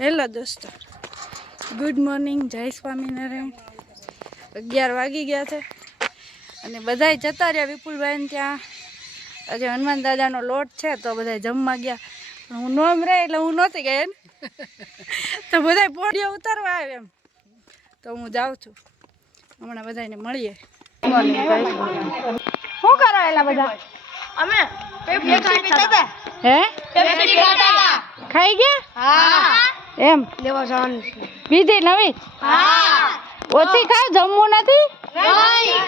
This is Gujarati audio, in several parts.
હેલો દોસ્તો, ગુડ મોર્નિંગ, જય સ્વામિનારાયણ। 11 વાગી ગયા છે અને બધાય જતા રહ્યા વિપુલભાઈને ત્યાં। આજે હનુમાન દાદાનો લોટ છે તો બધા જમવા ગયા, પણ હું નોમ રહે એટલે હું નહોતી ગઈ ને તો બધા પોડીઓ ઉતારવા આવે એમ, તો હું જાઉં છું। હમણાં બધાને મળીએ। શું કરો એલા બધા? અમે પેપ્સી પીતા હતા। હે પેપ્સી ખાતા હતા। ખાઈ ગયા? હા એમ લેવા જવાનું છે। બીજી નવી? હા ઓછી ખાવ, જમવું નથી? નહીં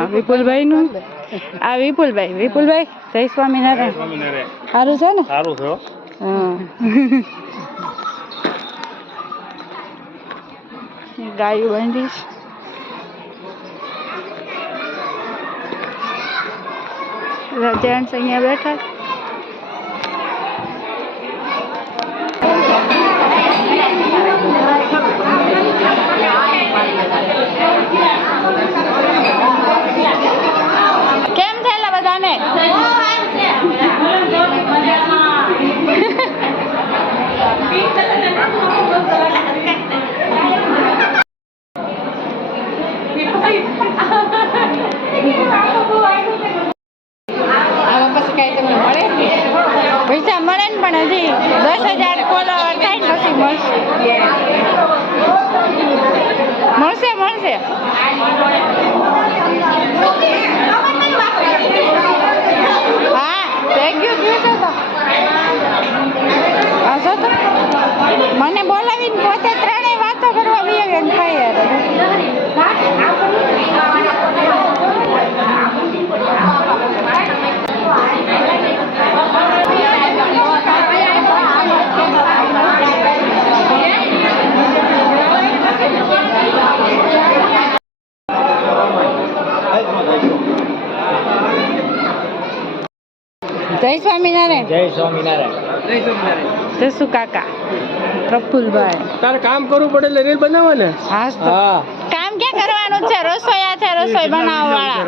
આ વિપુલભાઈ નું, આ વિપુલભાઈ જય સ્વામિનારાયણ। સારું છે ને? સારું છે। હા ગાયું બાંધીશ। જેન્ટ્સ અહીંયા બેઠા। કેમ થયેલા બધાને? પૈસા મળે ને, પણ હજી 10,000 ફોલોવર થાય ને પછી મળશે। હા થેન્ક યુ કીધું તો હશો તો મને બોલાવીને પોતે ત્રણેય વાતો કરવા બી આવે ને ખાઈ જય સ્વામિનારાયણ। જય સ્વામિનારાયણ। જસુ કાકા, પ્રફુલભાઈ। તારે કામ કરવું પડે એટલે રીલ બનાવવા ને? હા કામ ક્યાં કરવાનું છે? રસોઈયા છે, રસોઈ બનાવવા વાળા।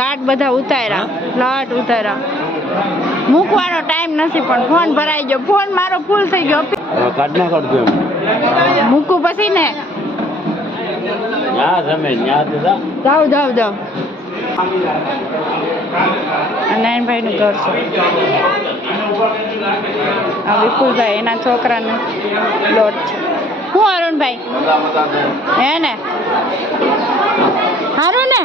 લાટ બધા ઉતાર્યા, મૂકવાનો ટાઈમ નથી, પણ ફોન ભરાઈ ગયો, ફોન મારો ફૂલ થઈ ગયો। મૂકું પછી ને? જાવ નારાયણભાઈ નું ઘર છે। આ વિપુલભાઈ એના છોકરાનો લોટ છે। હું અરુણભાઈ હે ને? સારું ને?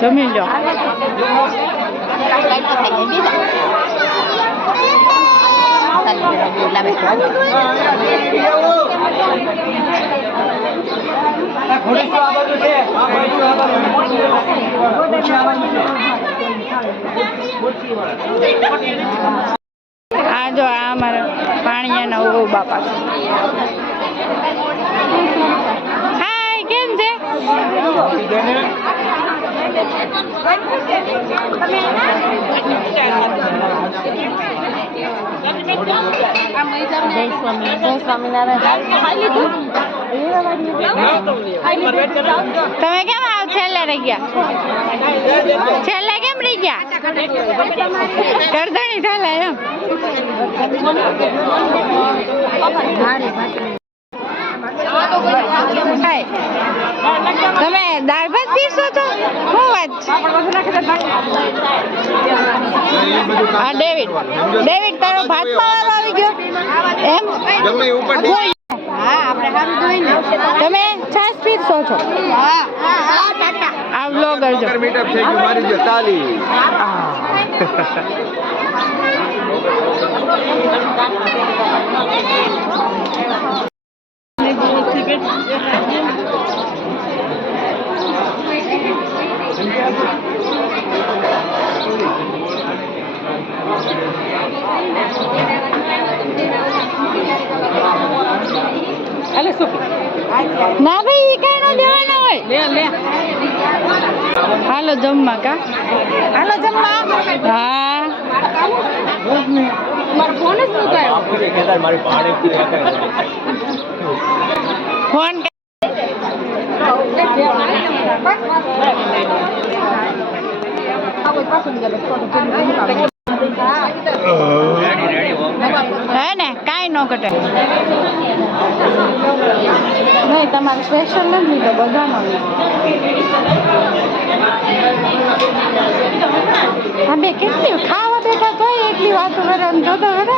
જમી લો। આ જો આ અમારા પાણીયાના ઓ બાપા છે। હાય, કેમ છે? તમે કેમ આવ છેલ્લે રહી ગયા? છેલ્લે કેમ રહી ગયા? ગરદણી થયેલા એમ? તમે દાળ ભાત પીરસો છો? શું વાત છે? હા ડેવિડ તારો ભાત વાળો આવી ગયો એમ? તમે છાશ પીરસો છો? આ વ્લોગર જો ના ભાઈ ઈ કઈ ન દેવાના હોય. હાલો જમવા કા. હાલો જમવા. હા. મારો ફોન જ નતો આવ્યો. ફોન હે ને કાંઈ ન ઘટે નહીં. તમારે સ્પેશિયલ નથી લીધો, બધાનો હા બે કેટલી ખાવા બેઠા તોય એટલી વાતો કરે જોતો કરે.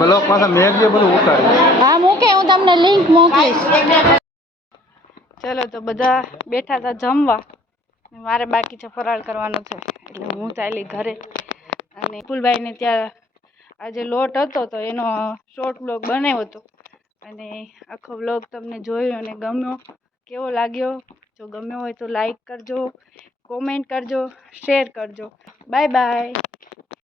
બ્લોક પાછા મેઘ બધું ઉતારે. હા મૂકે, હું તમને લિંક મોકલીશ. ચલો તો બધા બેઠા હતા જમવા. મારે બાકી છે ફરાળ કરવાનો છે એટલે હું ચાલી ઘરે. અને વિપુલભાઈને ત્યાં આજે લોટ હતો તો એનો શોર્ટ બ્લોગ બનાવ્યો હતો. અને આખો બ્લોગ તમને જોયો અને ગમ્યો. કેવો લાગ્યો? જો ગમ્યો હોય તો લાઈક કરજો, કોમેન્ટ કરજો, શેર કરજો. Bye bye.